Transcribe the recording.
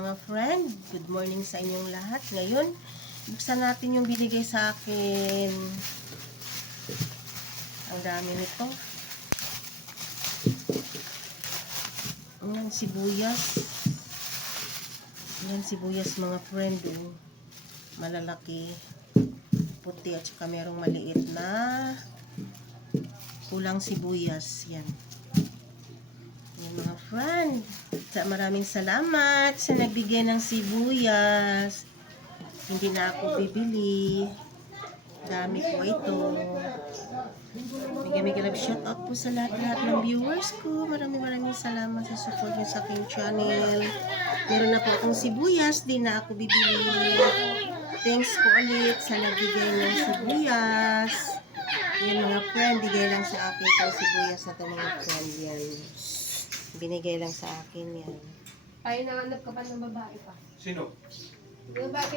mga friend, good morning sa inyong lahat. Ngayon, buksan natin yung binigay sa akin. Ang dami nito. Ayan, sibuyas. Ayan, sibuyas mga friend. Oh. Malalaki. Puti at saka merong maliit na kulang sibuyas. Yan. Yan mga friend. Maraming salamat sa nagbigay ng sibuyas. Hindi na ako bibili. Dami po ito. Mega love shout out po sa lahat-lahat ng viewers ko. Maraming salamat sa support niyo sa aking channel. Meron na po akong sibuyas. Di na ako bibili. Thanks po ulit sa nagbigay ng sibuyas. Yan mga friend. Bigay lang sa akin itong sibuyas na ito mga friend. Yan. Binigay lang sa akin yan. Ay, nahanap ka pa ng babae pa. Sino? Yung babae